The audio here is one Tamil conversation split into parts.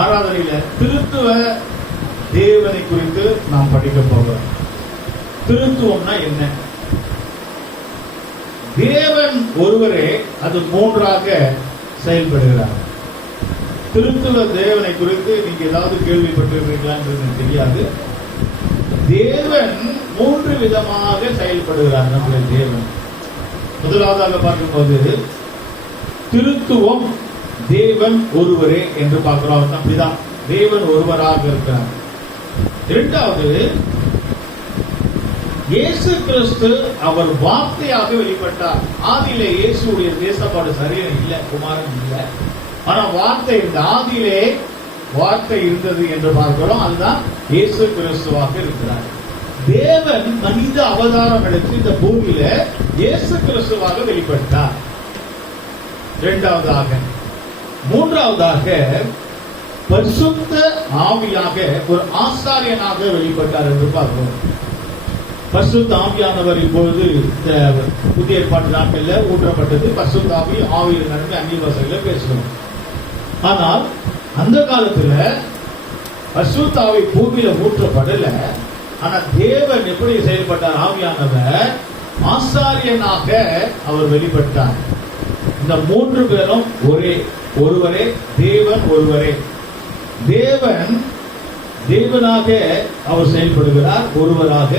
ஆராதனையில திருத்துவ தேவனை குறித்து நாம் படிக்க போகிறோம். திருத்துவம்னா என்ன? தேவன் ஒருவரே, அது மூன்றாக செயல்படுகிறார். திருத்துவ தேவனை குறித்து நீங்க ஏதாவது கேள்விப்பட்டிருக்கீங்களான்றது எனக்கு தெரியாது. தேவன் மூன்று விதமாக செயல்படுகிறார். நம்முடைய தேவன் முதலாவதாக பார்க்கும்போது திருத்துவம் தேவன் ஒருவரே என்று பார்க்கிறோம். அப்படிதான் தேவன் ஒருவராக இருக்கிறார். இரண்டாவது, இயேசு கிறிஸ்து அவர் வார்த்தையாக வெளிப்பட்டார். ஆதியிலே இயேசுடைய தேசப்பாடு சரியான இல்ல, குமாரன் இல்ல, ஆனா வார்த்தை இருந்த, ஆதியிலே வார்த்தை இருந்தது என்று பார்க்கிறோம். அதுதான் இயேசு கிறிஸ்துவாக இருக்கிறார். தேவன் மனித அவதாரம் எடுத்து இந்த பூமியில இயேசு கிறிஸ்துவாக வெளிப்பட்டார். இரண்டாவதாக. மூன்றாவதாக பரிசுத்த ஆவியாக ஒரு ஆசாரியனாக வெளிப்பட்டார் என்று பார்க்கிறோம். பரிசுத்த ஆவியானவர் இப்பொழுது இந்த புதிய ஏற்பாட்டு நாட்கள்ல ஊற்றப்பட்டது. பரிசுத்த ஆவி ஆவியில் நடந்து அந்நிய பாஷையில பேசுகிறோம். ஆனால் அந்த காலத்துல பரிசுத்த ஆவி பூமியில ஊற்றப்படல. ஆனா தேவன் எப்படி செயல்பட்டார்? ஆவியானவர் ஆசாரியனாக அவர் வெளிப்பட்டார். இந்த மூன்று பேரும் ஒருவரே, தேவன் ஒருவரே. தேவன் தேவனாக அவர் செயல்படுகிறார், ஒருவராக.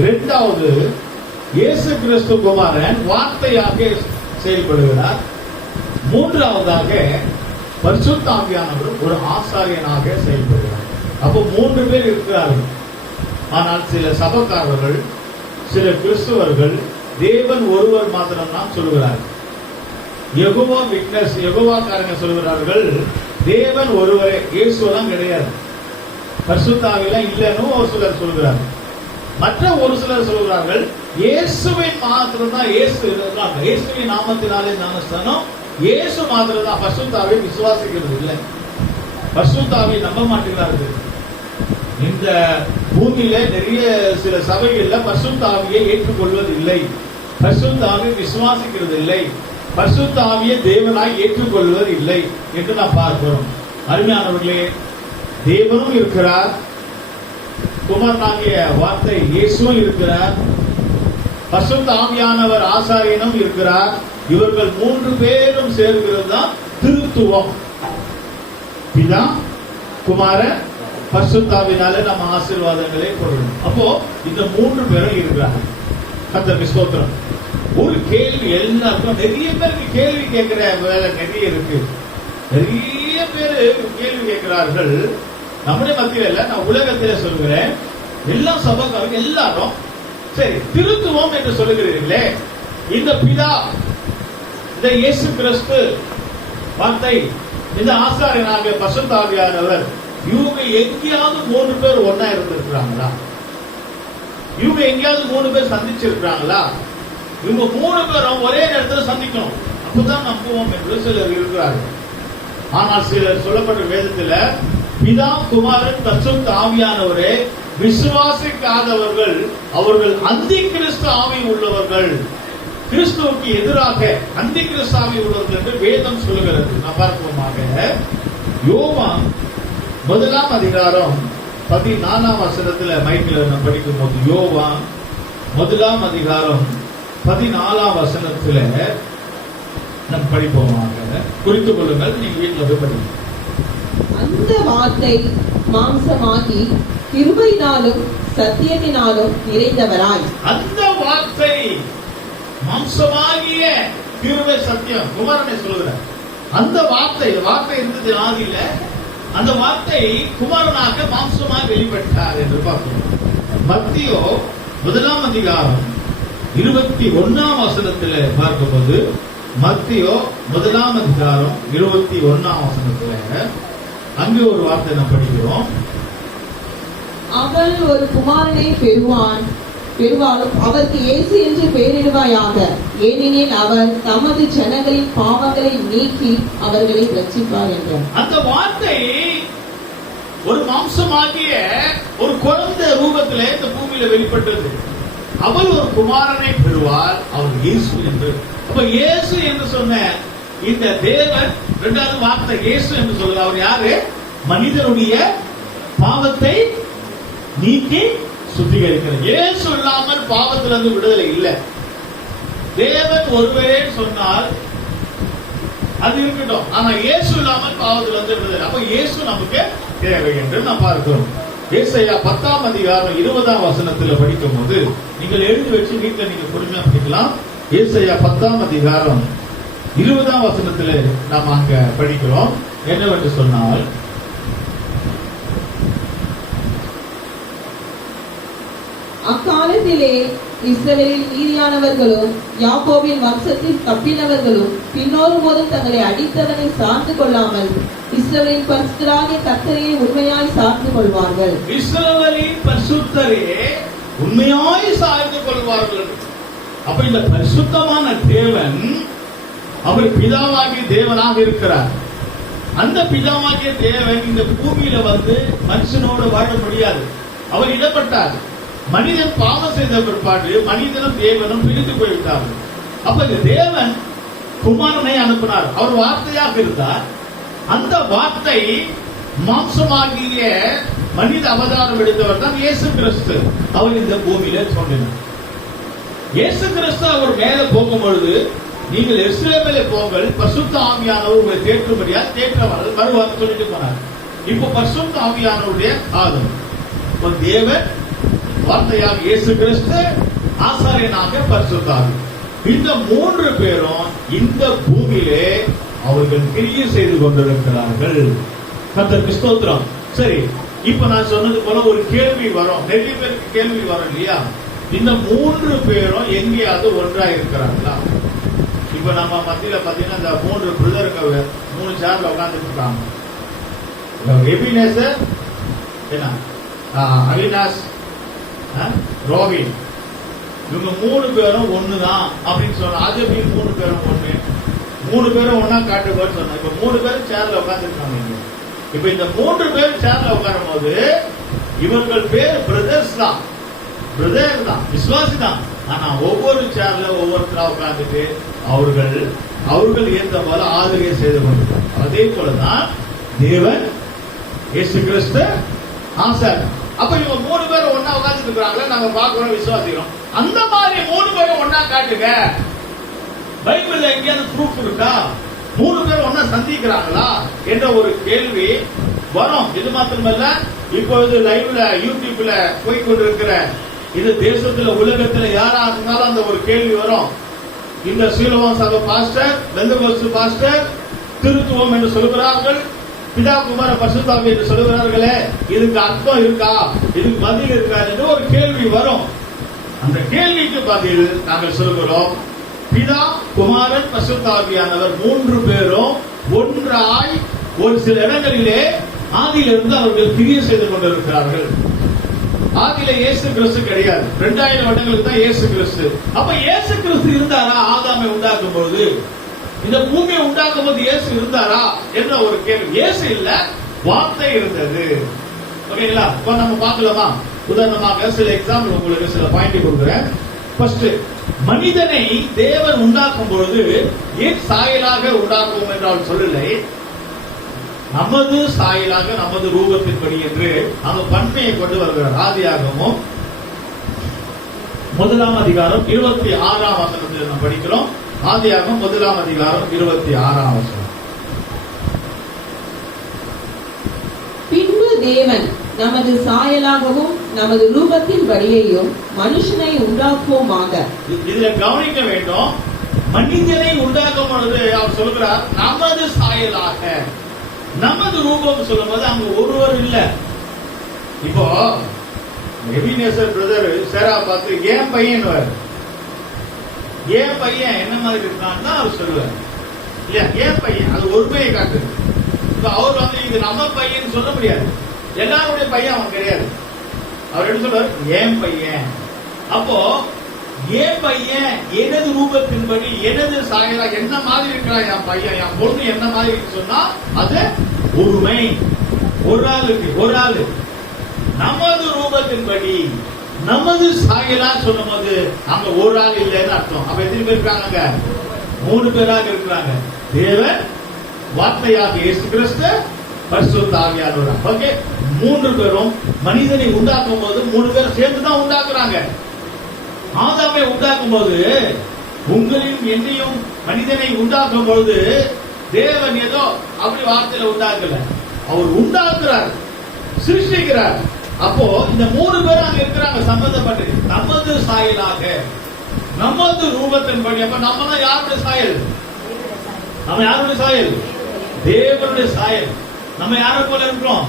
இரண்டாவது, இயேசு கிறிஸ்து குமாரன் வார்த்தையாக செயல்படுகிறார். மூன்றாவதாக பரிசுத்த ஆவியானவர் ஒரு ஆசாரியனாக செயல்படுகிறார். அப்போ மூன்று பேர் இருக்கிறார்கள். ஆனால் சில சபைக்காரர்கள், சில கிறிஸ்துவர்கள் தேவன் ஒருவர் மாத்திரம் தான் சொல்கிறார்கள். யெகோவா விட்னஸ், யெகோவாக்காரங்க சொல்கிறார்கள் தேவன் ஒருவரே, இயேசுவெல்லாம் கிடையாது, பரிசுத்த ஆவியெல்லாம் இல்லைன்னு ஒரு சிலர் சொல்கிறார்கள். மற்ற ஒரு சிலர் சொல்கிறார்கள் இயேசுவின் மாத்திரம் தான், இயேசுவின் நாமத்தினாலே ஞானஸ்தானம், இயேசு மாத்திரம் தான், பரிசுத்த ஆவியை விசுவாசிக்கிறது இல்லை, பரிசுத்த ஆவியை நம்ப மாட்டேங்கிறார்கள். இந்த பூமியில நிறைய சில சபைகள்ல பரிசுத்த ஆவியை ஏற்றுக்கொள்வது இல்லை, பரிசுத்த ஆவியை விசுவாசிக்கிறது இல்லை, பரிசுத்த ஆவியை தேவனாய் ஏற்றுக்கொள்வது இல்லை என்று நாம் பார்க்கிறோம். அருமையானவர்களே, தேவனும் இருக்கிறார், குமாரனாகிய வார்த்தை இயேசுவும் இருக்கிறார், பரிசுத்த ஆவியானவர் ஆசாரியனும் இருக்கிறார். இவர்கள் மூன்று பேரும் சேர்கிறது தான் திருத்துவம். பிதா, குமாரன், பரிசுத்தாவினாலே நம்ம ஆசீர்வாதங்களை கொள்ளணும். அப்போ இந்த மூன்று பேரும் இருக்கிறார்கள். கர்த்தருக்கு ஸ்தோத்திரம். ஒரு கேள்வி எல்லாருக்கும், நிறைய பேருக்கு கேள்வி கேட்கிற வேலை நிறைய இருக்கு. நிறைய பேர் கேள்வி கேட்கிறார்கள். நம்முடைய மத்தியில இல்ல, நான் உலகத்தில சொல்கிறேன். எல்லா சபைக்காரங்க எல்லாரும் சரி திருத்துவம் என்று சொல்லுகிறீர்களே, இந்த பிதா, இந்த இயேசு கிறிஸ்து வார்த்தை, இந்த ஆசாரியனாகிய பரிசுத்த ஆவியானவர், இவங்க எங்கேயாவது மூன்று பேர் ஒன்னா இருந்திருக்கிறாங்களா? இவங்க எங்கேயாவது மூணு பேர் சந்திச்சிருக்கிறாங்களா? இவங்க மூணு பேரும் ஒரே நேரத்தில் சந்திக்கணும், அப்பதான் நம்புவோம் என்று சிலர் இருக்கிறார்கள். ஆனால் சிலர் சொல்லப்பட்ட வேதத்தில் பிதா, குமாரன், பரிசுத்த ஆவியானவரே விசுவாசிக்காதவர்கள், அவர்கள் அந்தி கிறிஸ்து ஆவி உள்ளவர்கள், கிறிஸ்துவுக்கு எதிராக அந்தி கிறிஸ்து ஆவி உள்ளவர்கள் என்று வேதம் சொல்லுகிறது. நான் பார்ப்போமாக யோவான் 1 அதிகாரம் 14 வசனத்துல மைக்கில் நம்ம படிக்கும் போது, யோவான் 1 அதிகாரம் 14 வசனத்துல நம்ம படிப்போமாக. குறித்துக் கொள்ளுங்கள், நீங்க வீட்டில் போய் படிங்க. அந்த வார்த்தை மாம்சமாகி கிருபையினாலும் சத்தியத்தினாலும் நிறைந்தவராய், அந்த வார்த்தை மாம்சமாகிய கிருபை சத்தியம், குமாரனை சொல்லுகிறார். அந்த வார்த்தை இருந்தது ஆதியில, அந்த வார்த்தை குமாரனாக மாம்சமாக வெளிப்பட்டார் என்று பார்க்கிறோம். மத்தேயு 1 அதிகாரம் 21 வசனத்தில் பார்க்கும்போது, மத்தேயு 1 அதிகாரம் 21 வசனத்தில் அங்கே ஒரு வார்த்தை நாம் படிக்கிறோம். அவள் ஒரு குமாரனை பெறுவாளும் அவருக்கு இயேசு என்று பெயரிடுவாயாக, ஏனெனில் அவர் தமது ஜனங்களின் பாவங்களை நீக்கி அவர்களை ரட்சிப்பார் என்றார். அந்த வார்த்தை ஒரு மாம்சமாகிய ஒரு குழந்தை ரூபத்திலே இந்த பூமியில வெளிப்பட்டது. அவள் ஒரு குமாரனை பெறுவார், அவர் இயேசு என்று. அப்ப இயேசு என்று சொன்ன இந்த தேவன், இரண்டாவது வார்த்தை இயேசு என்று சொல்லுங்க. அவர் யாரு? மனிதனுடைய பாவத்தை நீக்கி சுத்திகரிக்கிறது. இயேசு இல்லாமல் பாவத்திலிருந்து விடுதலை இல்லை. தேவன் ஒருவரே சொன்னால் அது இருக்கட்டும், ஆனா இயேசு இல்லாமல் பாவத்திலிருந்து விடுதலை. அப்ப இயேசு நமக்கு தேவை என்று நாம் பார்க்கிறோம். ஏசாயா 10ஆம் அதிகாரம் 20ஆம் வசனத்தில் படிக்கும் போது நீங்கள் எழுதி வச்சு வீட்டில் நீங்க பொறுமையா படிக்கலாம். ஏசாயா 10ஆம் அதிகாரம் 20ஆம் வசனத்தில் நாம் அங்க படிக்கிறோம். என்னவென்று சொன்னால், அக்காலத்திலே இஸ்ரவேலில் மீதியானவர்களும் யாக்கோபின் வம்சத்தில் தப்பினவர்களும் பின்னொரு போதும் தங்களை அடித்தவனை சார்ந்து கொள்ளாமல் இஸ்ரவேலின் பரிசுத்தராகிய கர்த்தரையே உண்மையாய் சார்ந்து கொள்வார்கள். இஸ்ரவேலின் பரிசுத்தரே உண்மையாய் சார்ந்து கொள்வார்கள். அப்ப இந்த பரிசுத்தமான தேவன் அவர் பிதாவாகிய தேவனாக இருக்கிறார். அந்த பிதாவாகிய தேவன் இந்த பூமியில வந்து மனுஷனோடு வாழ முடியாது. அவர் இடப்பட்டார். மனிதன் பாவம் செய்த பிற்பாடு மனிதனும் தேவனும் பிரிந்து போய்விட்டார்கள். அப்ப இந்த தேவன் குமாரனை அனுப்பினார். அவர் வார்த்தையாக இருந்தார். அந்த வார்த்தை மாம்சமாகிய மனித அவதாரம் எடுத்தவர் தான் இயேசு கிறிஸ்து. அவர் இந்த பூமியில தோன்றினார். இயேசு கிறிஸ்து அவர் மேல போகும் பொழுது, நீங்கள் எருசலேமிலே போங்கள், பரிசுத்த ஆவியானவர் உங்களை தேற்றும்படியா தேற்றவர்கள் வருவார் சொல்லிட்டு போனார். இப்ப பரிசுத்த ஆவியானவருடைய காலம் ஒரு தேவன் வார்த்தையாக இயேசு கிறிஸ்து, ஆசாரியனாக பரிசுத்த ஆவி. இந்த 3 பேரும் இந்த பூமியிலே அவர்கள் கிரியை செய்து கொண்டிருக்கிறார்கள். கர்த்தருக்கு ஸ்தோத்திரம். சரி, இப்ப நான் சொன்னது போல ஒரு கேள்வி வரும். நிறைய பேருக்கு கேள்வி வரும் இல்லையா? இந்த 3 பேரும் எங்கேயாவது ஒன்றா இருக்கிறாங்களா? இப்ப நம்ம மத்தியில பாத்தீங்கன்னா இந்த 3 பிரதருங்க 3 சேர்ல உட்கார்ந்துட்டு இருக்காங்க. எபினேசர், அவினாஷ், ரோஹின், இவங்க 3 பேரும் ஒண்ணுதான் அப்படின்னு சொன்ன. ஆஜபின் 3 பேரும் ஒண்ணு, 3 பேரும் ஒன்னா காட்டுப்பான்னு சொன்ன. இப்ப 3 பேரும் சேர்ல உட்கார்ந்துருக்காங்க. இப்ப இந்த 3 பேரும் சேர்ல உட்காரும் போது இவர்கள் பேர் பிரதர்ஸ் தான், பிரதர் தான், விசுவாசி தான். ஆனா ஒவ்வொரு சேர்ல ஒவ்வொருத்தரா உட்கார்ந்துட்டு அவர்கள் ஏற்ற போல ஆதரவை செய்து கொண்டிருக்காங்க. அதே போலதான் தேவன், இயேசு கிறிஸ்து, ஆசாரியன். அப்ப இவங்க 3 பேரும் ஒன்னா உட்கார்ந்துட்டு இருக்காங்களா? நாங்க பார்க்கிறோம், விசுவாசிக்கிறோம். அந்த மாதிரி 3 பேரும் ஒன்னா காட்டுங்க. பைபிள்ல எங்கேயாவது ப்ரூஃப் இருக்கா? 3 பேரும் ஒன்னா சந்திக்கிறாங்களா என்ற ஒரு கேள்வி வரும். இது மாத்திரமல்ல, இப்பொழுது லைவ்ல யூடியூப்ல போய் கொண்டிருக்கிற இது தேசத்துல உலகத்துல யாரா இருந்தாலும் அந்த ஒரு கேள்வி வரும். இந்த சீலோவான் சபை பாஸ்டர், பெந்தகோஸ்து பாஸ்டர் திருத்துவம் என்று சொல்கிறார்கள், பிதா குமார பரிசுத்த ஆவி என்று சொல்கிறார்களே, இதுக்கு அர்த்தம் இருக்கா, இதுக்கு பதில் இருக்கா என்று ஒரு கேள்வி வரும். அந்த கேள்விக்கு பதில் நாங்கள் சொல்கிறோம். பிதா குமாரன் பரிசுத்த ஆவியானவர் 3 பேரும் ஒன்றாய் ஒரு சில இடங்களிலே ஆதியிலிருந்து அவர்கள் கிரியை செய்து கொண்டிருக்கிறார்கள். ஆதியில இயேசு கிறிஸ்து கிடையாது. 2000 வருடங்களுக்கு தான் இயேசு கிறிஸ்து. அப்ப இயேசு கிறிஸ்து இருந்தாரா ஆதாமை உண்டாக்கும் போது? இந்த பூமியை உண்டாக்கும் போது இயேசு இருந்தாரா என்ற ஒரு கேள்வி. இயேசு இல்ல, வார்த்தை இருந்தது. ஓகேங்களா? இப்ப நம்ம பார்க்கலாமா? உதாரணமாக சில எக்ஸாம்பிள் உங்களுக்கு சில பாயிண்ட் கொடுக்குறேன். ஃபர்ஸ்ட், மனிதனை தேவன் உண்டாக்கும் பொழுது ஏன் சாயலாக உண்டாக்குவோம் என்றால் சொல்லலை, நமது சாயலாக நமது ரூபத்தின்படி என்று அந்த பன்மையை கொண்டு வருகிறார். ஆதியாகமம் 1ஆம் அதிகாரம் 26ஆம் வசனத்தில் நாம் படிக்கிறோம். ஆதியாகமம் 1ஆம் அதிகாரம் 26ஆம் வசனம். பின்பு தேவன் நமது சாயலாகவும் நமது ரூபத்தின் படியையும் மனுஷனை உண்டாக்குவோமாக. இதுல கவனிக்க வேண்டும், மனிதனை உண்டாக்கும் பொழுது அவர் சொல்கிறார் நமது சாயலாக, நமது ரூபம் சொல்லும் போது அங்க ஒருவர் இல்ல. இப்போ எபினேசர் பிரதர் சேரா பார்த்து ஏன் பையன் ஏன் பையன் என்ன மாதிரி இருக்கான்னு அவர் சொல்லுவார் இல்லையா? ஏன் பையன் அது ஒருமையை காட்டுது. இப்ப அவர் வந்து இது நம்ம பையன் சொல்ல முடியாது, எல்லாருடைய பையன் அவன் கிடையாது. அவர் என்ன சொல்றாரு? ஏன் பையன். அப்போ ஏன் பையன் எனது ரூபத்தின்படி எனது சாயலா என்ன மாதிரி இருக்கிறான் என் பையன், என் பொண்ணு என்ன மாதிரி சொன்னா அது ஒருமை. ஒரு ஆளு நமது ரூபத்தின்படி நமது சாயலா சொல்லும் போது அங்க ஒரு ஆள் இல்லைன்னு அர்த்தம். அப்ப எத்தனை பேர் இருக்காங்க? 3 பேராக இருக்கிறாங்க. தேவன், வார்த்தையாக இயேசு கிறிஸ்து, பரிசுத்த ஆவியானவர். ஓகே, 3 பேரும் மனிதனை உண்டாக்கும் போது 3 பேரும் சேர்ந்துதான் உண்டாக்குறாங்க. ஆதாமை உண்டாக்கும் போது உங்களையும் என்னையும் மனிதனை உண்டாக்கும் பொழுது தேவன் ஏதோ அப்படி வார்த்தையில உண்டாக்கல, அவர் உண்டாக்குறார், சிருஷ்டிக்கிறார். அப்போ இந்த 3 பேரும் அங்க இருக்கிறாங்க சம்பந்தப்பட்டு, நமது சாயலாக நமது ரூபத்தின் படி. அப்ப நம்ம யாருடைய சாயல்? நம்ம யாருடைய சாயல்? தேவனுடைய சாயல். நம்ம யாரை போல இருக்கிறோம்?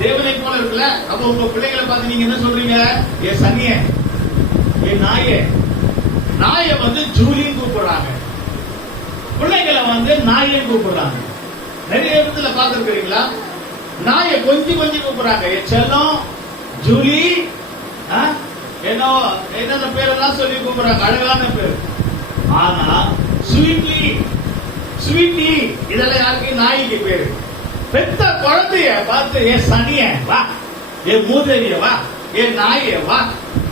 தேவனை போல இருக்குல்ல. அப்ப உங்க பிள்ளைகளை பார்த்து நீங்க என்ன சொல்றீங்க? ஏ சனிய, ஏ நாயே. நாய ஜூலின்னு கூப்பிடுறாங்க, பிள்ளைகளை நாயை கூப்பிடுறாங்க. நிறைய இடத்துல பார்த்திருக்கிறீங்களா? நாயை கொஞ்சம் கூப்பிடுறாங்க, ஏ செல்லம், ஜூலி, என்ன பேரெல்லாம் சொல்லி கூப்பிடுறாங்க, அழகான பேர். ஆனா ஸ்வீட்லி, ஸ்வீட்டி இதெல்லாம் யாருக்கு? நாய்க்கு பேரு. பெத்த குழந்தைய பார்த்து ஏ சனிய வா, ஏ மூதேவிய வா, ஏ நாய வா,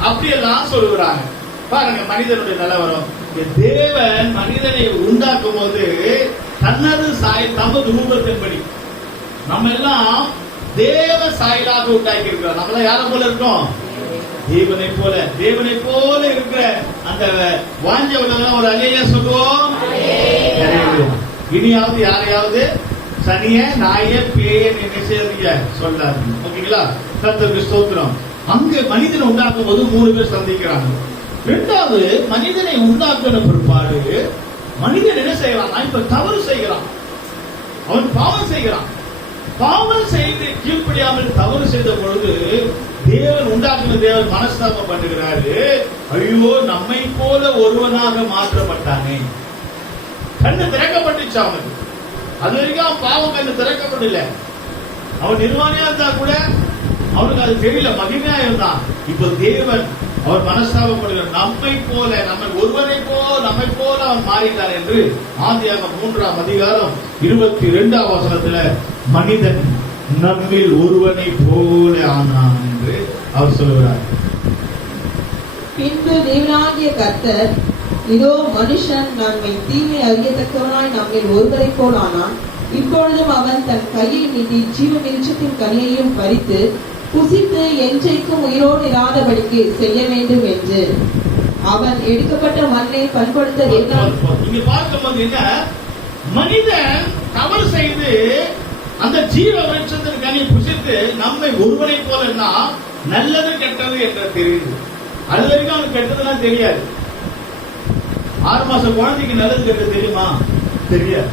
அப்படி எல்லாம் சொல்லுகிறாங்க. பாருங்க மனிதனுடைய நிலவரம். தேவன் மனிதனை உண்டாக்கும் போது தனது சாயல், தமது ரூபத்தின்படி. நம்ம எல்லாம் தேவ சாயலாக உண்டாக்கி இருக்கிறோம். நம்மள யார போல இருக்கோம்? தேவனை போல. தேவனை போல இருக்கிற அந்த வாஞ்ச உலகம் ஒரு அல்லேலூயா சொல்லுவோம். இனியாவது யாரையாவது சனிய, நாய, பேய நினைச்சீங்க சொல்லாது. ஓகேங்களா? கர்த்தருக்கு ஸ்தோத்திரம். அங்க மனிதனை உண்டாக்கும் போது 3 பேர் சந்திக்கிறாங்க. இரண்டாவது, மனிதனை உண்டாக்குன பிற்பாடு மனிதன் என்ன செய்யறான்? இப்ப தவறு செய்கிறான், அவன் பாவம் செய்கிறான். பாவம் செய்து கீழ்ப்படியாமல் தவறு செய்த பொழுது தேவன் உண்டாக்குன தேவன் மனஸ்தாபம் பண்ணுகிறாரு. ஐயோ, நம்மை போல ஒருவனாக மாற்றப்பட்டானே. கண்ணு திறக்கப்பட்டுச்சு அவனுக்கு. அது வரைக்கும் அவன் பாவம் கண்ணு திறக்கப்படல. அவன் நிர்வாணியா இருந்தா கூட அவனுக்கு அது தெரியல, மகிமையா இருந்தான். இப்ப தேவன் அவர் மனஸ்தாபப்படுகிறார். நம்மை போல, நம்ம ஒருவரை போல, நம்மை போல அவன் மாறிட்டார் என்று ஆதியாகமம் 3ஆம் அதிகாரம் 22ஆம் வசனத்துல மனிதன் நம்மில் ஒருவனை போல ஆனான் என்று அவர் சொல்லுகிறார். பின்பு தேவனாகிய கர்த்தர், இதோ மனுஷன் நன்மை தீமை அறியத்தக்கவனாய் நம்மில் ஒருவரை போல் ஆனான். இப்பொழுதும் அவன் தன் கையை நீட்டி ஜீவ விருட்சத்தின் கனியையும் பறித்து புசித்து என்றைக்கும் உயிரோடு இராதபடிக்கு செய்ய வேண்டும் என்று அவன் எடுக்கப்பட்ட மண்ணை பண்படுத்த. இங்க பார்க்கும்போது என்ன, மனிதன் தவறு செய்து அந்த ஜீவ விருட்சத்தின் கனியை புசித்து நம்மை ஒருவனை போலன்னா நல்லது கெட்டது என்று தெரியுது. அது வரைக்கும் அவனுக்கு கெட்டதுலாம் தெரியாது. 6 மாசம் குழந்தைக்கு நல்லது கெட்டது தெரியுமா? தெரியாது.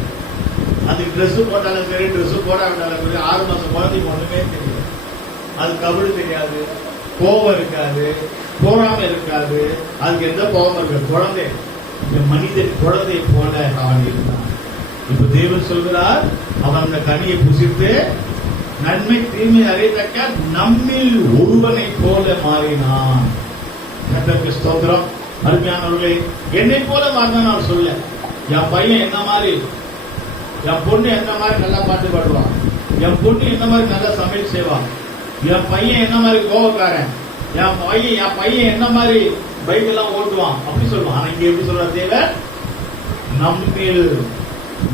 அதுக்கு ட்ரெஸ் போட்டாலும் சரி, ட்ரெஸ் போடாவிட்டாலும் சரி, 6 மாசம் குழந்தைக்கு ஒண்ணுமே தெரியாது. அது கபடு தெரியாது, கோபம் இருக்காது, போராம இருக்காது, அதுக்கு எந்த கோபம் இருக்காது. குழந்தை, இந்த மனிதன் குழந்தை போல அவன் இருந்தான். இப்ப தேவன் சொல்கிறார், அவன் அந்த கனியை புசித்து நன்மை தீமை அறியத்தக்க நம்மில் ஒருவனை போல மாறினான். கர்த்தருக்கு ஸ்தோத்திரம். அருமையானவர்களே, என்னை போல மாறினான் அவர் சொல்ல. என் பையன் என்ன மாதிரி, என் பொண்ணு என்ன மாதிரி நல்லா பாட்டு பாடுவான், என் பொண்ணு என்ன மாதிரி நல்லா சமையல் செய்வான், என் பையன் என்ன மாதிரி கோபக்காரன், என் பையன் என்ன மாதிரி பைக் எல்லாம் ஓட்டுவான் அப்படி சொல்லுவான். ஆனா இங்க எப்படி சொல்ற தேவன், நம்மில்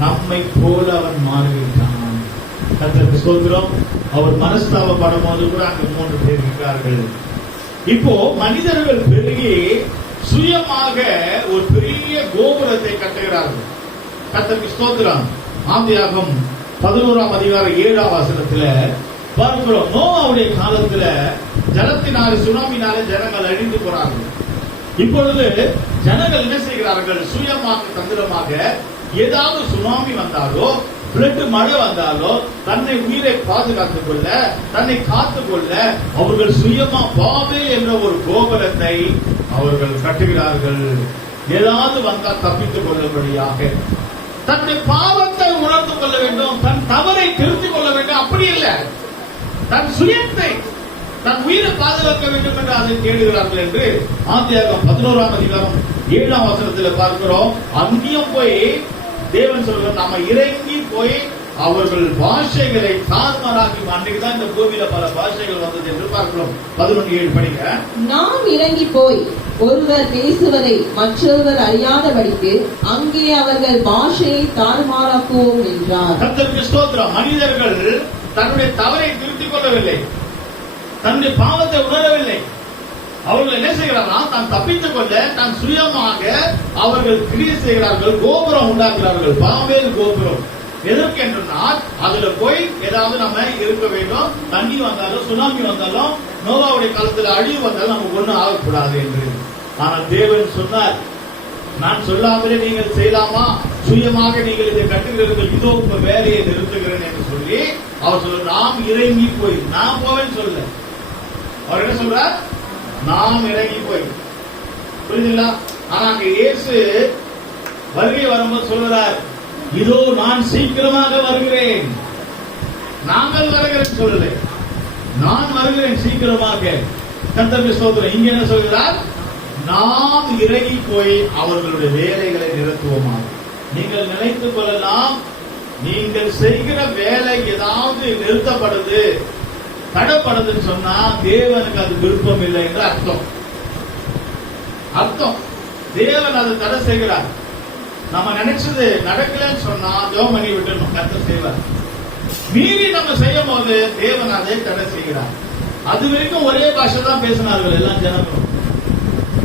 நம்மை போல அவன் மாறிவிட்டான். கர்த்தருக்கு ஸ்தோத்திரம். அவர் மனஸ்தாபப்படும் போது கூட அங்க 3 பேர் இருக்கிறார்கள். இப்போ மனிதர்கள் பெருகி சுயமாக ஒரு பெரிய கோபுரத்தை கட்டுகிறார்கள். கர்த்தருக்கு ஸ்தோத்திரம். ஆதியாகமம் 11ஆம் அதிகாரம் 7ஆம் வசனத்துல பார்க்கிறோம், நோவாவுடைய காலத்துல ஜலத்தினால, சுனாமினால ஜனங்கள் அழிந்து போறார்கள். இப்பொழுது ஜனங்கள் என்ன செய்கிறார்கள்? சுயமாக தந்திரமாக ஏதாவது சுனாமி வந்தாலோ, பிளட் மழை வந்தாலோ, தன்னை உயிரை பாதுகாத்துக் கொள்ள, தன்னை காத்துக் கொள்ள அவர்கள் சுயமா பாபேல் என்ற ஒரு கோபுரத்தை அவர்கள் கட்டுகிறார்கள். ஏதாவது வந்தால் தப்பித்துக் கொள்ளும்படியாக தன்னை பாவத்தை உணர்ந்து கொள்ள வேண்டும், தன் தவறை திருத்திக் கொள்ள வேண்டும். அப்படி இல்லை, தன் சுயத்தை, தன் உயிரை பாதுகாக்க வேண்டும் என்று அதை தேடுகிறார்கள் என்று ஆதியாகமம் 11ஆம் அதிகாரம் 7ஆம் வசனத்தில் பார்க்கிறோம். அங்கேயும் போய் தேவன் சொல்ற, நம்ம இறங்கி போய் அவர்கள் பாஷைகளை தாறுமாறாக்கி, அன்றைக்கு தான் இந்த பூமியில பல பாஷைகள் வந்தது என்று பார்க்கிறோம். 11:7 படிங்க. நாம் இறங்கி போய் ஒருவர் பேசுவதை மற்றொருவர் அறியாதபடிக்கு அங்கே அவர்கள் பாஷையை தாறுமாறாக்குவோம் என்றார். கர்த்தருக்கு ஸ்தோத்திரம். மனிதர்கள் தன்னுடைய தவறை திருத்திக் கொள்ளவில்லை, தன்னுடைய பாவத்தை உணரவில்லை. அவர்கள் என்ன செய்கிறார்கள்? தான் தப்பித்துக் கொள்ள தான் சுயமாக அவர்கள் கிரியை செய்கிறார்கள், கோபுரம் உண்டாக்குகிறார்கள். பாவேல் கோபுரம் எதற்கு என்றால், அதுல போய் ஏதாவது நம்ம இருக்க வேண்டும், தண்ணி வந்தாலும் சுனாமி வந்தாலும் நோவாவுடைய காலத்தில் அழிவு வந்தாலும் நமக்கு ஒண்ணும் ஆகக்கூடாது என்று. ஆனால் தேவன் சொன்னார், நான் சொல்லாமலே நீங்கள் செய்யலாமா? சுயமாக நீங்கள் இதை கட்டுகிறீர்கள், இதோ உங்க வேலையை நிறுத்துகிறேன் என்று சொல்லி அவர் சொல்ற, நாம் இறங்கி போய், நான் போவேன்னு சொல்ல, அவர் என்ன சொல்றார்? நாம் இறங்கி போய். புரியுதுங்களா? ஆனா அங்க இயேசு வருகை வரும்போது சொல்றார், இதோ நான் சீக்கிரமாக வருகிறேன். நாங்கள் வருகிறேன் சொல்லல, நான் வருகிறேன் சீக்கிரமாக. கர்த்தருக்கு ஸ்தோத்திரம். இங்க என்ன சொல்கிறார்? நாம் இறங்கி போய் அவர்களுடைய வேலைகளை நிறுத்துவோமாக. நீங்கள் நினைத்துக் கொள்ளலாம், நீங்கள் செய்கிற வேலை ஏதாவது நிறுத்தப்படுது, தடைப்படுதுன்னு சொன்னா தேவனுக்கு அது விருப்பம் இல்லை என்று அர்த்தம். தேவன் அதை தடை செய்கிறார். நம்ம நினைச்சது நடக்கலன்னு சொன்னா ஜெபம் பண்ணி விட்டுணும், கர்த்தர் செய்வார். மீறி நம்ம செய்யும் போது தேவன் அதை தடை செய்கிறார். அது வரைக்கும் ஒரே பாஷை தான் பேசினார்கள் எல்லா ஜனங்களும்.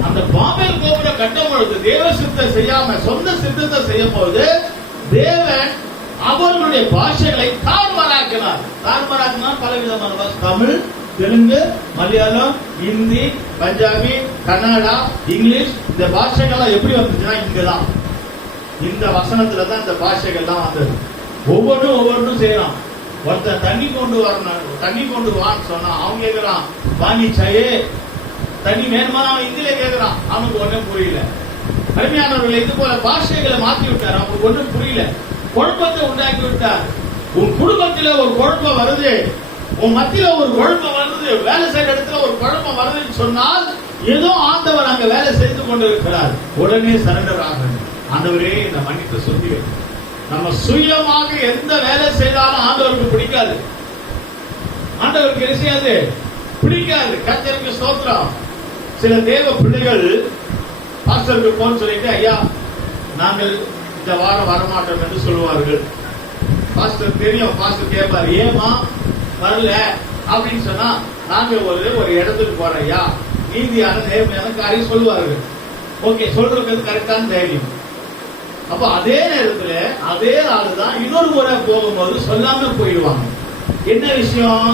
அந்த பாபேல் கோபுரம் கட்டும் பொழுது தேவ சித்தத்தை செய்யாம சொந்த சித்தத்தை செய்யும் போது தேவன் அவர்களுடைய பாஷைகளை தாறுமாறாக்கினார். தாறுமாறாக்கினார் பல விதமான பாஷை, தமிழ், தெலுங்கு, மலையாளம், ஹிந்தி, பஞ்சாபி, கன்னடா, இங்கிலீஷ். இந்த பாஷைகள்லாம் எப்படி வந்துச்சுன்னா இங்கதான், இந்த வசனத்துல தான் இந்த பாஷைகள்லாம் வந்தது. ஒவ்வொன்றும் செய்யறான். ஒருத்தன் தண்ணி கொண்டு வரணும், தண்ணி கொண்டு வான்னு சொன்னா அவன் கேட்கிறான், பானி சாயே, தண்ணி வேணுமா? அவன் இந்தியில கேட்கிறான், அவனுக்கு ஒன்றும் புரியல. அருமையானவர்களை, இது போல பாஷைகளை மாற்றி விட்டார், அவனுக்கு ஒன்றும் புரியல. குழப்பத்தை உண்டாக்கி விட்டார். உன் குடும்பத்தில ஒரு குழப்பம் வருது, உன் மத்தியில ஒரு குழப்பம் வருது, வேலை செய்யற இடத்துல ஒரு குழப்பம் வருதுன்னு சொன்னால் ஏதோ ஆண்டவர் அங்க வேலை செய்து கொண்டிருக்கிறார். உடனே சரண்டர் ஆகணும். ஆண்டவரே இந்த மன்னிப்பு சொல்லி. நம்ம சுயமாக எந்த வேலை செய்தாலும் ஆண்டவருக்கு பிடிக்காது, ஆண்டவருக்கு என்ன செய்யாது? பிடிக்காது. கர்த்தருக்கு ஸ்தோத்திரம். சில தேவ பிள்ளைகள் பாஸ்டருக்கு போன் சொல்லிட்டு, ஐயா நாங்கள் இந்த வாரம் வரமாட்டோம் என்று சொல்லுவார்கள். பாஸ்டர் தெரியும், பாஸ்டர் கேட்பார், ஏமா வரல அப்படின்னு சொன்னா, நாங்க ஒரு இடத்துக்கு போறோம் ஐயா, நீதியான நேர்மையான காரியம் சொல்லுவார்கள். ஓகே, சொல்றது கரெக்டான தைரியம். அப்ப அதே நேரத்துல அதே ஆளுதான் இன்னொரு முறை போகும்போது சொல்லாம போயிடுவாங்க. என்ன விஷயம்?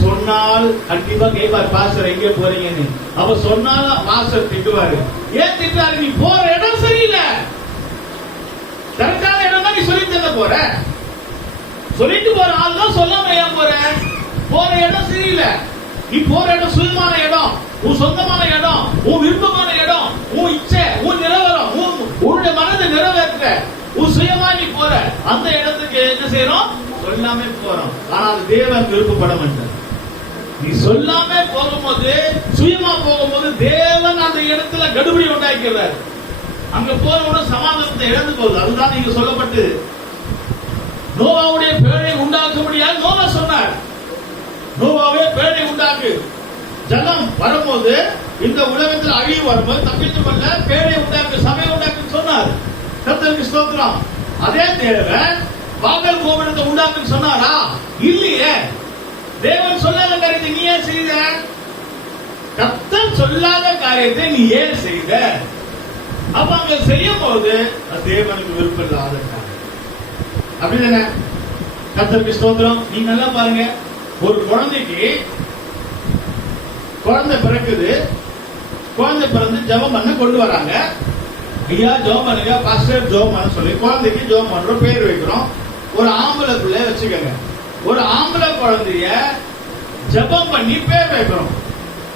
சொன்னால் கண்டிப்பா கேட்பார், பாஸ்டர் எங்க போறீங்கன்னு. அப்ப சொன்னாலும் பாஸ்டர் திட்டுவாரு. ஏன் திட்டுறாரு? நீ போற இடம் சரியில்லை, கரெக்டான இடம் தான் நீ சொல்லிட்டு போற, சொல்லிட்டு போற ஆள் தான் சொல்லாம ஏன் போற? போற இடம் சரியில்லை. நீ போற இடம் சுயமான இடம், உன் சொந்தமான இடம், உன் விருப்பமான இடம், உன் இச்சை, உன் நிலவரம், உன்னுடைய மனதை நிறைவேற்ற உன் சுயமா நீ போற அந்த இடத்துக்கு என்ன செய்யறோம்? சொல்லாம போறோம். ஆனால் தேவன் விருப்பப்பட மாட்டார். நீ சொல்லாம போகும்போது, சுயமா போகும்போது தேவன் அந்த இடத்துல கடுபிடி உண்டாக்கிறார். அங்க போற சமாதானத்தை இழந்து போகுது. அதுதான் நீங்க சொல்லப்பட்டு நோவாவுடைய பேழை உண்டாக்க முடியாது. நோவா சொன்னார், நோவாவே பேழை உண்டாக்கு. ஜலம் வரும்போது, இந்த உலகத்தில் அழிவு வரும்போது தப்பித்துக் கொள்ள பேழை உண்டாக்கு, சபை உண்டாக்கு சொன்னார். கர்த்தருக்கு ஸ்தோத்திரம். அதே தேவன் பாபேல் கோபுரத்தை உண்டாக்குன்னு சொன்னாரா? இல்லையே. தேவன் சொல்லாத காரியத்தை நீ ஏன் செய்த? கர்த்தர் சொல்லாத காரியத்தை நீ ஏன் செய்த? அப்ப அங்க செய்யும் போது தேவனுக்கு விருப்பம் இல்லாத காரியம். அப்படிதானே? கர்த்தருக்கு ஸ்தோத்திரம். நீங்க நல்லா பாருங்க, ஒரு குழந்தைக்கு குழந்தை பிறக்குது, குழந்தை பிறந்து ஜெபம் பண்ண கொண்டு வராங்க. ஐயா ஜெபம் பண்ணுங்க, பாஸ்டர் ஜெபம் பண்ண சொல்லி குழந்தைக்கு ஜெபம் பண்றோம், பேர் வைக்கிறோம். ஒரு ஆம்பளை பிள்ளை வச்சுக்கோங்க, ஒரு ஆம்பளை குழந்தைய ஜெபம் பண்ணி பேர் வைக்கிறோம்.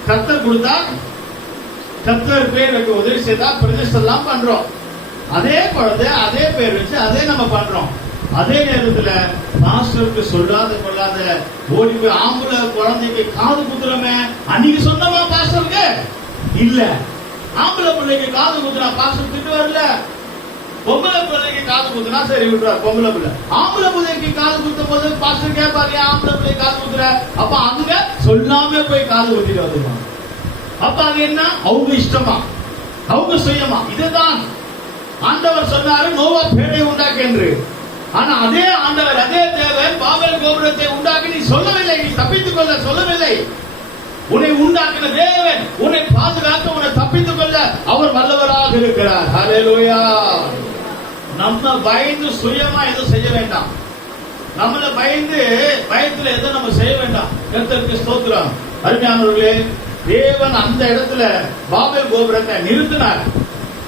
கர்த்தர் கொடுத்தா கர்த்தர் பேர் வைக்க உதவி செய்தா பிரதிஷ்டெல்லாம் பண்றோம். அதே குழந்தை அதே பேர் வச்சு அதே நம்ம பண்றோம். அதே நேரத்துல பாஸ்டருக்கு சொல்லாத கொள்ளாத ஓடி போய் ஆம்பளை குழந்தைக்கு காது குத்துறமே, அன்னைக்கு சொன்னமா பாஸ்டருக்கு? இல்ல. ஆம்பளை பிள்ளைக்கு காது குத்துறா, பாஸ்டர் திட்டு வரல. பொம்பளை பிள்ளைக்கு காது குத்துனா சரி விட்டுறாரு பொம்பளை பிள்ளை. ஆம்பளை பிள்ளைக்கு காது குத்தும் போது பாஸ்டர் கேட்பாரு, ஆம்பளை பிள்ளை காது குத்துற, அப்ப அங்க சொல்லாம போய் காது குத்திட்டு வந்துருவாங்க. அப்ப அது என்ன? அவங்க இஷ்டமா, அவங்க சுயமா. இதுதான் ஆண்டவர் சொன்னாரு, நோவா பேழை உண்டாக்கு என்று. ஆனா அதே ஆண்டவர், அதே தேவன் பாபேல் கோபுரத்தை உண்டாக்கி நீ சொல்லவில்லை, நீ தப்பித்துக் கொள்ள சொல்லவில்லை. உன்னை உண்டாக்கின தேவன் உன்னை பாதுகாக்க, உன்னை தப்பித்துக் கொள்ள அவர் வல்லவராக இருக்கிறார். ஹல்லேலூயா. நம்ம பயந்து சுயமா எதுவும் செய்ய வேண்டாம். நம்மள பயந்து பயத்துல எதுவும் நம்ம செய்ய வேண்டாம். கர்த்தருக்கு ஸ்தோத்திரம். அருமையானவர்களே, தேவன் அந்த இடத்துல பாபேல் கோபுரத்தை நிறுத்தினார்.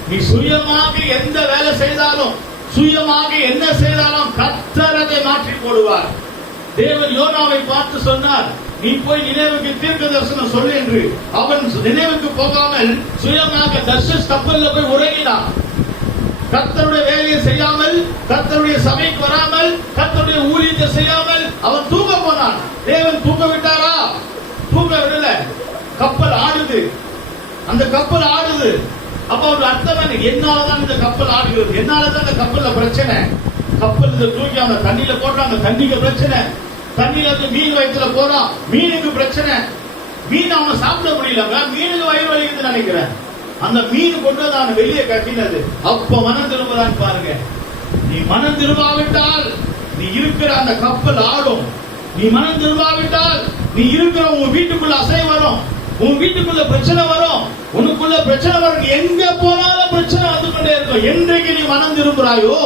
நீ சுயமாக எந்த வேலை செய்தாலும், சுயமாக என்ன செய்தாலும் கர்த்தர் அதை மாற்றி போடுவார். தேவன் யோனாவை பார்த்து சொன்னார், நீ போய் நினைவுக்கு தீர்க்க தரிசனம் சொல்லு என்று. அவன் நினைவுக்கு போகாமல் சுயமாக தர்ஷஸ் கப்பல்ல போய் உறங்கினான். கர்த்தருடைய வேலையை செய்யாமல், கர்த்தருடைய சபைக்கு வராமல், கர்த்தருடைய ஊழியத்தை செய்யாமல் அவன் தூங்க போனான். தேவன் தூங்க விட்டாரா? தூங்க விடல. கப்பல் ஆடுது, அந்த கப்பல் ஆடுது. அப்ப ஒரு அர்த்தம் என்ன? என்னாலதான் இந்த கப்பல் ஆடுகிறது, என்னாலதான் இந்த கப்பல்ல பிரச்சனை. கப்பல் தூக்கி அவன் தண்ணியில போடுறாங்க, தண்ணிக்கு பிரச்சனை. தண்ணியில இருந்து மீன் வயிற்றுல போறான், மீனுக்கு பிரச்சனை. மீன் அவன் சாப்பிட முடியலங்க, மீனுக்கு வயிறு வலிக்குதுன்னு நினைக்கிறேன். அந்த மீன் கொண்டு வந்து அவன் வெளியே கட்டினது. அப்ப மனம் திரும்புறான்னு பாருங்க. நீ மனம் திரும்பாவிட்டால் நீ இருக்கிற அந்த கப்பல் ஆடும். நீ மனம் திரும்பாவிட்டால் நீ இருக்கிற உன் வீட்டுக்குள்ள அசை வரும், உன் வீட்டுக்குள்ள பிரச்சனை வரும், உனக்குள்ள பிரச்சனை வரும். எங்க போனாலும் பிரச்சனை வந்து கொண்டே இருக்கும். என்றைக்கு நீ மனம் திரும்புறாயோ,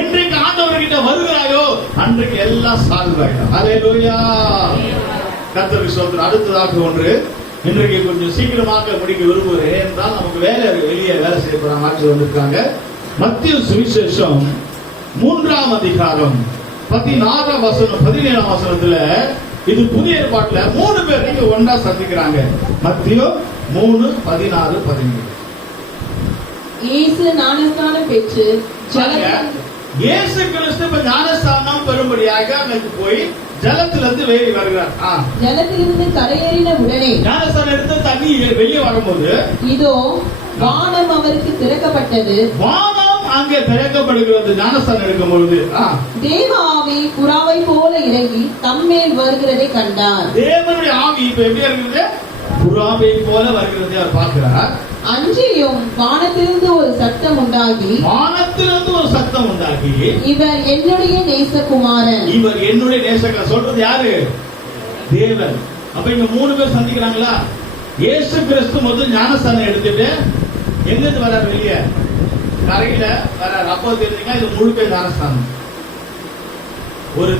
என்றைக்கு ஆண்டவர்கிட்ட வருகிறாயோ, அன்றைக்கு எல்லாம் சால்வ் ஆயிடும். ஹல்லேலூயா. கர்த்தருக்கு ஸ்தோத்திரம். அடுத்ததாக ஒன்று, இன்றைக்கு கொஞ்சம் சீக்கிரமாக முடிக்க விரும்புகிறேன் என்றால் நமக்கு வேலை வெளியே வேலை செய்ய போற மாற்றி வந்திருக்காங்க. மத்திய சுவிசேஷம் 3ஆம் அதிகாரம் 16ஆம் வசனம் 17ஆம் வசனத்துல, இது புதிய ஏற்பாட்டுல 3 பேர் நீங்க ஒன்றா சந்திக்கிறாங்க. மத்திய 3:16, 17. இயேசு ஞானஸ்நானம் பெற்று இயேசு கிறிஸ்து இப்ப ஞானஸ்நானம் பெறும்படியாக அன்னைக்கு போய் ஜலத்திலிருந்து வெளியே வருகிறார். ஜலத்திலிருந்து கரையேறின உடனே ஞானஸ்நானம் எடுத்து தண்ணி வெளியே வரும்போது இதோ வானம் அவருக்கு திறக்கப்பட்டது. வானம் அங்கே திறக்கப்படுகிறது. ஞானஸ்நானம் எடுக்கும் பொழுது தேவ ஆவி புறாவை போல இறங்கி தம்மேல் வருகிறதை கண்டார். தேவனுடைய ஆவி இப்ப எப்படி இருக்கிறது? புறாவை போல வருகிறதை அவர் பார்க்கிறார். அன்றியும் வானத்திலிருந்து ஒரு சத்தம் உண்டாகி, இவர் என்னுடைய நேசகுமாரன், இவர் என்னுடைய நேசகுமாரன். சொல்றது யாரு? தேவன். அப்ப இங்க 3 பேர் சந்திக்கிறாங்களா? இயேசு கிறிஸ்து முதல் ஞானஸ்நானம் எடுத்துட்டு எங்கிருந்து வர்றாரு? வெளியே கரையில வர்றாரு. அப்போ தெரிஞ்சுங்க, இது முழுக்க ஞானஸ்நானம். ஒரு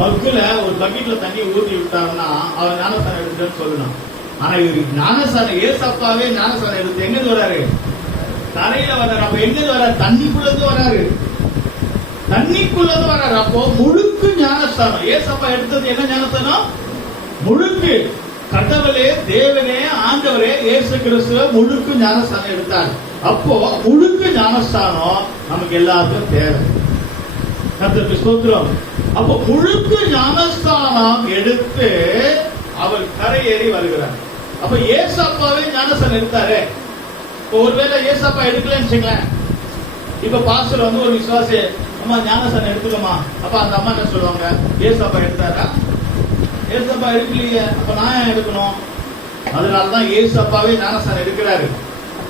மக்குல ஒரு பக்கெட்ல தண்ணி ஊற்றி விட்டாருன்னா அவர் ஞானஸ்நானம் எடுத்துன்னு சொல்லணும். ஆனா இவருக்கு ஞானஸ்நானம், ஏசப்பாவே ஞானஸ்நானம் எடுத்து எங்கிருந்து வர்றாரு? கரையில வர்றாரு. அப்ப எங்கிருந்து வர்றாரு? தண்ணிக்குள்ளது வர்றாரு, தண்ணிக்குள்ளது வர்றாரு. அப்போ முழுக்கு ஞானஸ்தானம். ஏசப்பா எடுத்தது என்ன ஞானஸ்தானம்? முழுக்கு. கடவுளே, தேவனே, ஆண்டவரே இயேசு கிறிஸ்துவ முழுக்கு ஞானஸ்தானம் எடுத்தார். அப்போ முழுக்கு ஞானஸ்தானம் நமக்கு எல்லாருக்கும் தேவை. கர்த்தருக்கு ஸ்தோத்திரம். அப்போ முழுக்கு ஞானஸ்தானம் எடுத்து அவர் கரையேறி வருகிறார். அப்ப ஏசப்பாவே ஞானஸ்தானம் எடுத்தாரு. ஒருவேளை ஏசப்பா எடுக்கலன்னு வச்சுங்களேன், இப்ப பாஸ்டர் வந்து ஒரு விசுவாசி, அம்மா ஞானஸ்தானம் எடுத்துக்கமா, அப்ப அந்த அம்மா என்ன சொல்லுவாங்க? ஏசப்பா எடுத்தாரா? ஏசப்பா எடுக்கலையே, அப்ப நான் ஏன் எடுக்கணும்? அதனாலதான் ஏசப்பாவே ஞானஸ்தானம் எடுக்கிறாரு.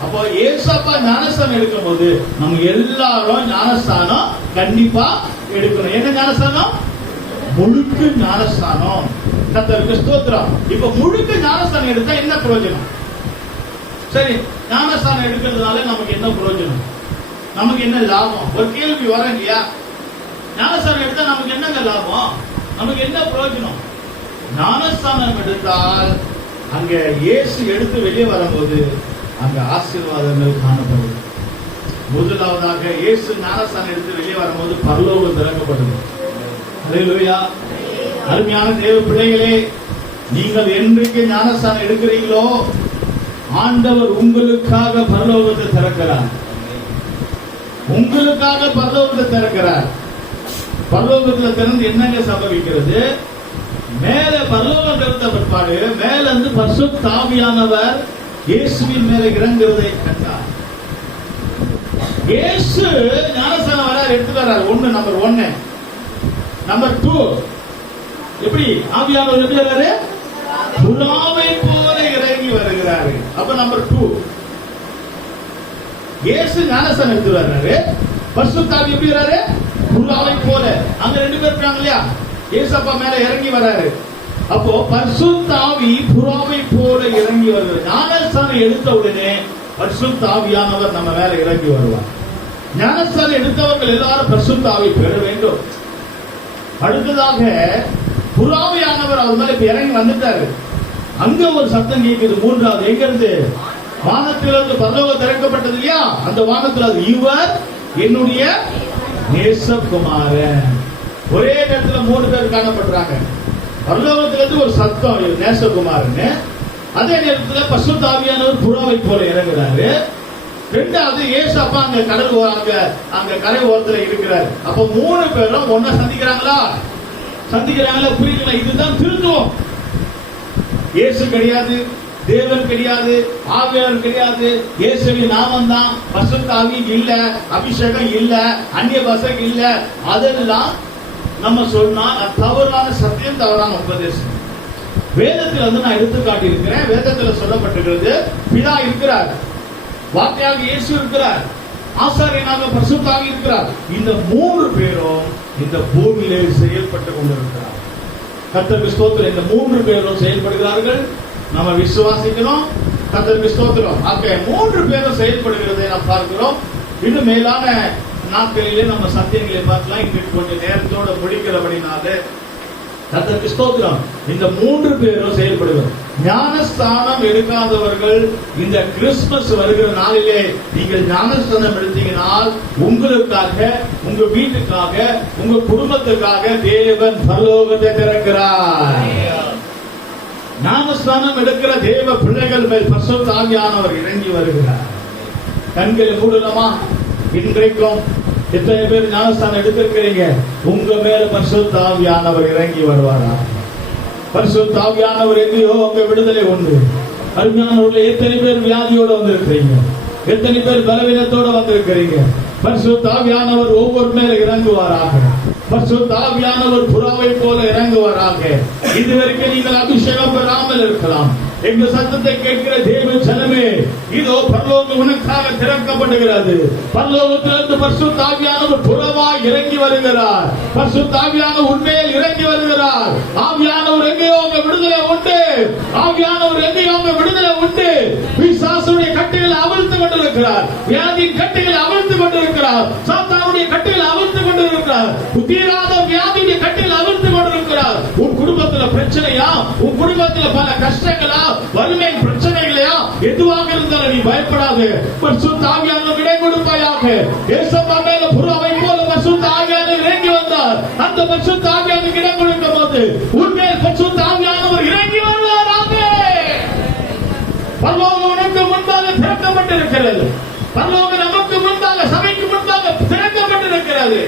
அப்போ ஏசப்பா ஞானஸ்தானம் எடுக்கும் போது நம்ம எல்லாரும் ஞானஸ்தானம் கண்டிப்பா எடுக்கணும். என்ன ஞானஸ்தானம்? முழுக்கு ஞானஸ்தானம். கர்த்தருக்கு ஸ்தோத்திரம். இப்ப முழுக்க ஞானஸ்தானம் எடுத்தா என்ன பிரயோஜனம்? சரி, ஞானஸ்தானம் எடுக்கிறதுனால நமக்கு என்ன பிரயோஜனம்? நமக்கு என்ன லாபம்? ஒரு கேள்வி வர இல்லையா? ஞானஸ்தானம் எடுத்தா நமக்கு என்னங்க லாபம்? நமக்கு என்ன பிரயோஜனம்? ஞானஸ்தானம் எடுத்தால் அங்க இயேசு எடுத்து வெளியே வரும்போது அங்க ஆசீர்வாதங்கள் காணப்படுது. முதலாவதாக இயேசு ஞானஸ்தானம் எடுத்து வெளியே வரும்போது பரலோகம் திறக்கப்படுது. ஹல்லேலூயா. அருமையான தேவ பிள்ளைகளே, நீங்கள் என்றைக்கு ஞானஸ்தானம் எடுக்கிறீங்களோ ஆண்டவர் உங்களுக்காக பரலோகத்தை திறக்கிறார். உங்களுக்காக பரலோகத்தை திறக்கிறார். பரலோகத்தில் திறந்து என்னங்க சம்பவிக்கிறது? மேல பரலோகம் திறந்த பிற்பாடு மேல இருந்து பரிசுத்த ஆவியானவர் இயேசுவின் மேல இறங்குறதை கண்டார். இயேசு ஞானஸ்நானம் வராரு, எடுத்துட்டு வராரு. நம்பர் 1. நம்பர் 2, எப்படி ஆவியானவர் எப்படி வராரு? புறாவை போல இறங்கி வருகிறாரு. அப்ப நம்பர் 2, இயேசு ஞானஸ்நானம் எடுத்து வர்றாரு. பரிசுத்த ஆவி எப்படி வராரு? புறாவை போல. அங்க 2 பேர் இருக்காங்க இல்லையா? இயேசப்பா மேல இறங்கி வராரு. அப்போ பரிசுத்த ஆவி புறாவை போல இறங்கி வருகிறார். ஞானஸ்நானம் எடுத்த உடனே பரிசுத்த ஆவியானவர் நம்ம மேல இறங்கி வருவார். ஞானஸ்நானம் எடுத்தவர்கள் எல்லாரும் பரிசுத்த ஆவி பெற வேண்டும். அடுத்ததாக புறாவியானவர் அவர் மேல இப்ப இறங்கி வந்துட்டாரு. அங்க ஒரு சத்தம் கேட்குது. 3வது எங்க இருந்து? வானத்திலிருந்து பரலோகம் திறக்கப்பட்டது இல்லையா? அந்த வானத்தில் இவர் என்னுடைய நேசகுமாரன். ஒரே நேரத்துல 3 பேர் காணப்படுறாங்க. பரலோகத்திலிருந்து ஒரு சத்தம் நேசகுமாரன். அதே நேரத்தில் பரிசுத்த ஆவியானவர் புறாவை போல இறங்குறாரு. 2வது இயேசப்பா அங்க கடல் அங்க கரை ஓரத்தில் இருக்கிறார். அப்ப 3 பேரும் ஒன்னா சந்திக்கிறாங்களா? புரியுங்களா? இதுதான் திருத்துவம். இயேசு கிடையாது, தேவன் கிடையாது, ஆவியானவர் கிடையாது. இயேசுவின் நாமம் தான், பரிசுத்த ஆவி இல்ல, அபிஷேகம் இல்ல, அந்நிய பாஷை இல்ல. அதெல்லாம் நம்ம சொன்னா தவறான சத்தியம், தவறான உபதேசம். வேதத்தில் நான் எடுத்து காட்டி இருக்கிறேன். வேதத்தில் சொல்லப்பட்டிருக்கிறது, பிதா இருக்கிறார், வார்த்தையாக இயேசு இருக்கிறார், ஆசாரியனாக பரிசுத்த ஆவி இருக்கிறார். இந்த 3 பேரும் இந்த பூமியிலே செயல்பட்டு கொண்டிருக்கிறார். கர்த்தருக்கு ஸ்தோத்திரம். இந்த 3 பேரும் செயல்படுகிறார்கள். நம்ம விசுவாசிக்கிறோம். கர்த்தருக்கு ஸ்தோத்திரம். ஆக 3 பேரும் செயல்படுகிறதை நாம் பார்க்கிறோம். இன்னும் மேலான நாட்களிலே நம்ம சத்தியங்களை பார்க்கலாம். இன்றைக்கு கொஞ்சம் நேரத்தோட முடிக்கிறபடினாலே கர்த்தருக்கு ஸ்தோத்திரம். இந்த 3 பேரும் செயல்படுகிறார். ஞானஸ்தானம் எடுக்காதவர்கள் இந்த கிறிஸ்துமஸ் வருகிற நாளிலே நீங்கள் ஞானஸ்தானம் எடுத்தீங்கனால் உங்களுக்காக, உங்க வீட்டுக்காக, உங்க குடும்பத்துக்காக தேவன் பரலோகத்தை திறக்கிறார். ஞானஸ்தானம் எடுக்கிற தேவ பிள்ளைகள் மேல் பரிசுத்த ஆவியானவர் இறங்கி வருகிறார். கண்களை மூடலாமா? இன்றைக்கும் எத்தனை பேர் ஞானஸ்தானம் எடுத்திருக்கிறீங்க? உங்க மேல பரிசுத்த ஆவியானவர் இறங்கி வருவாரா? பரிசுத்த ஆவியானவர் எங்கேயோ உங்க விடுதலை உண்டு. அருமையானவர்களே, எத்தனை பேர் வியாதியோட வந்திருக்கிறீங்க? எத்தனை பேர் பலவீனத்தோட வந்திருக்கிறீங்க? பரிசுத்த ஆவியானவர் ஒவ்வொரு மேல இறங்குவாராக. பரிசுத்த ஆவியானவர் புறாவை போல இறங்குவாராக. இதுவரைக்கும் நீங்கள் அபிஷேகம் பெறாமல் இருக்கலாம். எங்க சத்தத்தை கேட்கிற தேவ ஜனமே, இதோ பரலோகம் உனக்காக திறக்கப்படுகிறது. பரலோகத்திலிருந்து பரிசுத்த ஆவியானவர் புறவாய் இறங்கி வருகிறார். பரிசுத்த ஆவியானவர் உண்மையில் இறங்கி வருகிறார். ஆவியானவர் எங்கேயோ உங்க விடுதலை உண்டு. ஆவியானவர் எங்கேயோ உங்க விடுதலை உண்டு. பிசாசுடைய கட்டுகளை அவிழ்த்து கொண்டிருக்கிறார். வியாதியின் கட்டுகளை அவிழ்த்து கொண்டிருக்கிறார். சாத்தானுடைய கட்டுகளை அவிழ்த்து கொண்டிருக்கிறார். தீராத வியாதியுடைய கட்டுகளை அவிழ்த்து கொண்டிருக்கிறார். உன் குடும்பத்துல பிரச்சனையா? உன் குடும்பத்துல பல கஷ்டங்களா? வறுமை பிரச்சனைகளையா? எதுவாக இருந்தாலும் நீ பயப்படாது. பரிசுத்த ஆவியானவர் விடை கொடுப்பாயாக. இயேசுப்பா மேல புறாவை போல பரிசுத்த ஆவியானவர் இறங்கி வந்தார். அந்த பரிசுத்த ஆவியானவர் இடம் கொடுக்கும் போது உண்மையில் பரிசுத்த ஆவியானவர் இறங்கி வருவாராக. பரலோகம் உனக்கு முன்பாக திறக்கப்பட்டிருக்கிறது. பரலோகம் நமக்கு முன்பாக, சபைக்கு முன்பாக திறக்கப்பட்டிருக்கிறது.